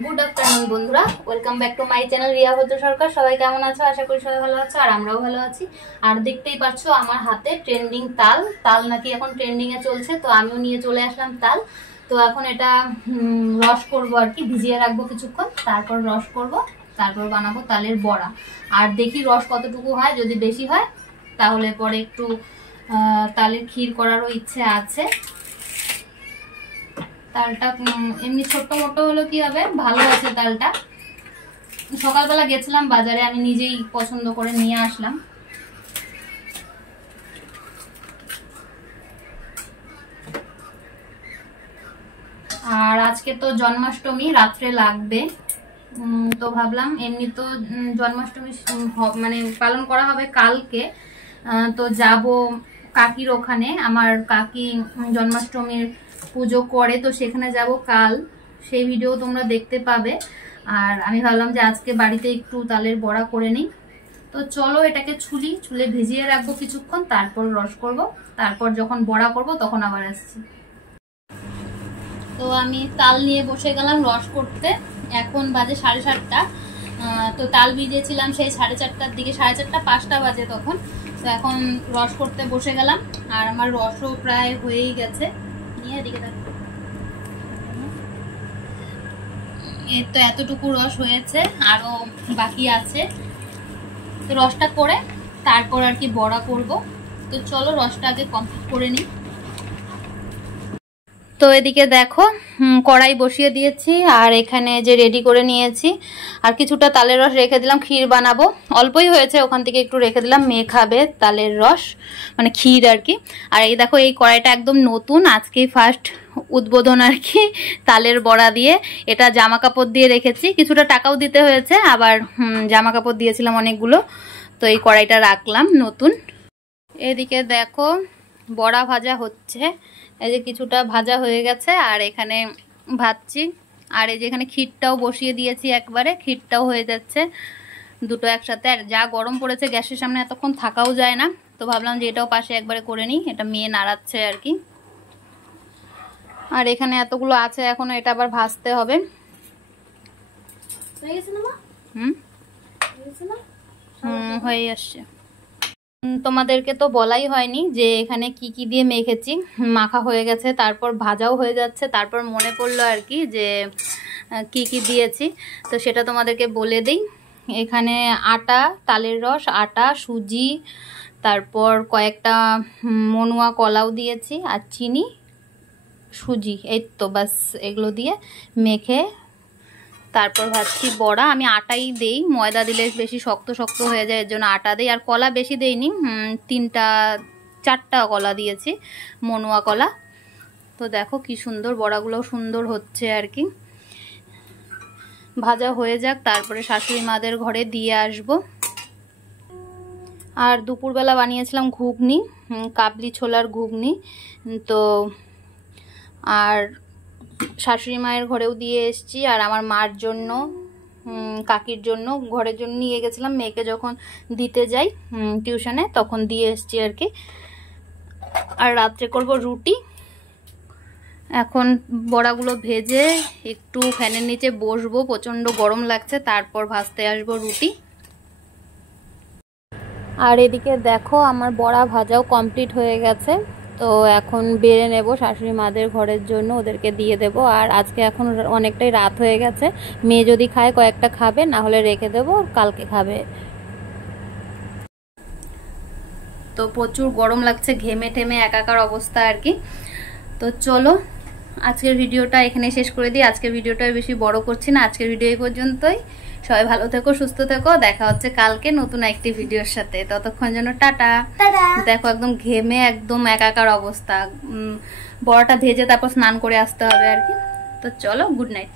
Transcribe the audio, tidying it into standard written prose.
Good afternoon বন্ধুরা, welcome back to my channel Riya ভদ্র সরকার। সবাই কেমন আছো? আশা করি সবাই ভালো আছো, আর আমরাও ভালো আছি। আর দেখতেই পাচ্ছ আমার হাতে ট্রেন্ডিং তাল নাকি এখন ট্রেন্ডিং এ চলছে, তো আমিও নিয়ে চলে আসলাম তাল। তো এখন এটা রস করবো আর কি, ভিজিয়ে রাখবো কিছুক্ষণ, তারপর রস করব, তারপর বানাবো তালের বড়া। আর দেখি রস কতটুকু হয়, যদি বেশি হয় তাহলে পরে একটু তালের ক্ষীর করারও ইচ্ছে আছে। তালটা এমনি ছোট্ট মোটো হলো কি হবে, ভালো আছে তালটা। সকালবেলা গেছিলাম বাজারে, আমি নিজেই পছন্দ করে নিয়ে আসলাম। আর আজকে তো জন্মাষ্টমী, রাত্রে লাগবে, তো ভাবলাম এমনি তো জন্মাষ্টমী মানে পালন করা হবে কালকে, তো যাব কাকির ওখানে। আমার কাকি জন্মাষ্টমীর পুজো করে, তো সেখানে যাব কাল, সেই ভিডিও তোমরা দেখতে পাবে। আর আমি ভাবলাম যে আজকে বাড়িতে একটু তালের বড়া করে নিই। তো চলো এটাকে ছুলে ভিজিয়ে রাখবো কিছুক্ষণ, তারপর রস করব, তারপর যখন বড়া করব তখন আবার আসছি। তো আমি তাল নিয়ে বসে গেলাম রস করতে। এখন বাজে 7:30। তো তাল ভিজিয়েছিলাম সেই 4:30টার দিকে, 4:30 5টা বাজে তখন। তো এখন রস করতে বসে গেলাম, আর আমার রসও প্রায় হয়েই গেছে। নিয়ে এদিকে দেখো, এই তো এতটুকু রস হয়েছে, আরো বাকি আছে। তো রসটা করে তারপর আর কি বড়া করব। তো চলো রসটা আগে কমপ্লিট করে নিই। তো এদিকে দেখো কড়াই বসিয়ে দিয়েছি, আর এখানে যে রেডি করে নিয়েছি, আর কিছুটা তালের রস রেখে দিলাম, ক্ষীর বানাবো। অল্পই হয়েছে, ওখান থেকে একটু রেখে দিলাম, মেয়ে খাবে তালের রস মানে ক্ষীর আর কি। আর এই দেখো এই কড়াইটা একদম নতুন, আজকেই ফার্স্ট উদ্বোধন আর কি তালের বড়া দিয়ে। এটা জামা কাপড় দিয়ে রেখেছি, কিছুটা টাকাও দিতে হয়েছে, আবার জামা কাপড় দিয়েছিলাম অনেকগুলো। তো এই কড়াইটা রাখলাম নতুন। এদিকে দেখো বড়া ভাজা হচ্ছে, এই যে কিছুটা ভাজা হয়ে গেছে, আর এখানে ভাজছি। আর এই যে এখানে ক্ষীরটাও বসিয়ে দিয়েছি, একবারে ক্ষীরটাও হয়ে যাচ্ছে, দুটো একসাথে। আর যা গরম পড়েছে, গ্যাসের সামনে এতক্ষণ থাকাও যায় না, তো ভাবলাম যে এটাও পাশে একবারে করে নিই। এটা মেয়ে নাড়াচ্ছে আর কি। আর এখানে এতগুলো আছে, এখনো এটা আবার ভাজতে হবে। হয়ে আসছে। তোমাদেরকে তো বলাই হয়নি যে এখানে কি কি দিয়ে মেখেছি। মাখা হয়ে গেছে, তারপর ভাজাও হয়ে যাচ্ছে, তারপর মনে পড়লো আর কি যে কি কি দিয়েছি, তো সেটা তোমাদেরকে বলে দিই। এখানে আটা, তালের রস, আটা, সুজি, তারপর কয়েকটা মনুয়া কলাও দিয়েছি, আর চিনি, সুজি, এই তো বাস, এগুলো দিয়ে মেখে তারপর ভাজছি বড়া। আমি আটাই দেই, ময়দা দিলে বেশি শক্ত শক্ত হয়ে যায়, এর জন্য আটা দেই। আর কলা বেশি দেইনি, 4টা কলা দিয়েছি, মনুয়া কলা। তো দেখো কি সুন্দর, বড়াগুলোও সুন্দর হচ্ছে আর কি। ভাজা হয়ে যাক, তারপরে শাশুড়ি মাদের ঘরে দিয়ে আসব। আর দুপুরবেলা বানিয়েছিলাম ঘুগনি, কাবলি ছোলার ঘুগনি। তো আর শাশুড়ি মায়ের ঘরেও দিয়ে এসেছি, আর আমার মার জন্য, কাকির জন্য, ঘরের জন্য নিয়ে গেছিলাম। মেয়েকে যখন দিতে যাই টিউশনে, তখন দিয়ে এসেছি আর কি। আর রাত্রে করব রুটি। এখন বড়াগুলো ভেজে একটু ফ্যানের নিচে বসবো, প্রচণ্ড গরম লাগছে, তারপর ভাজতে আসবো রুটি। আর এদিকে দেখো আমার বড়া ভাজাও কমপ্লিট হয়ে গেছে। তো এখন বেড়ে নেব শাশুড়ি মাদের ঘরের জন্য, ওদেরকে দিয়ে দেব। আর আজকে এখন অনেকটাই রাত হয়ে গেছে, মেয়ে যদি খায় কয়েকটা খাবে, না হলে রেখে দেব, কালকে খাবে। তো প্রচুর গরম লাগছে, ঘেমে টেমে একাকার অবস্থা আর কি। তো চলো আজকের ভিডিওটা এখানে শেষ করে দিই। আজকের ভিডিওটা বেশি বড় করছি না, আজকের ভিডিও এই পর্যন্তই। সবাই ভালো থেকো, সুস্থ থেকো, দেখা হচ্ছে কালকে নতুন একটি ভিডিওর সাথে। ততক্ষণ জন্য টাটা। দেখো একদম ঘেমে একদম একাকার অবস্থা, বড়াটা ভেজে তারপর স্নান করে আসতে হবে আর কি। তো চলো, গুড নাইট।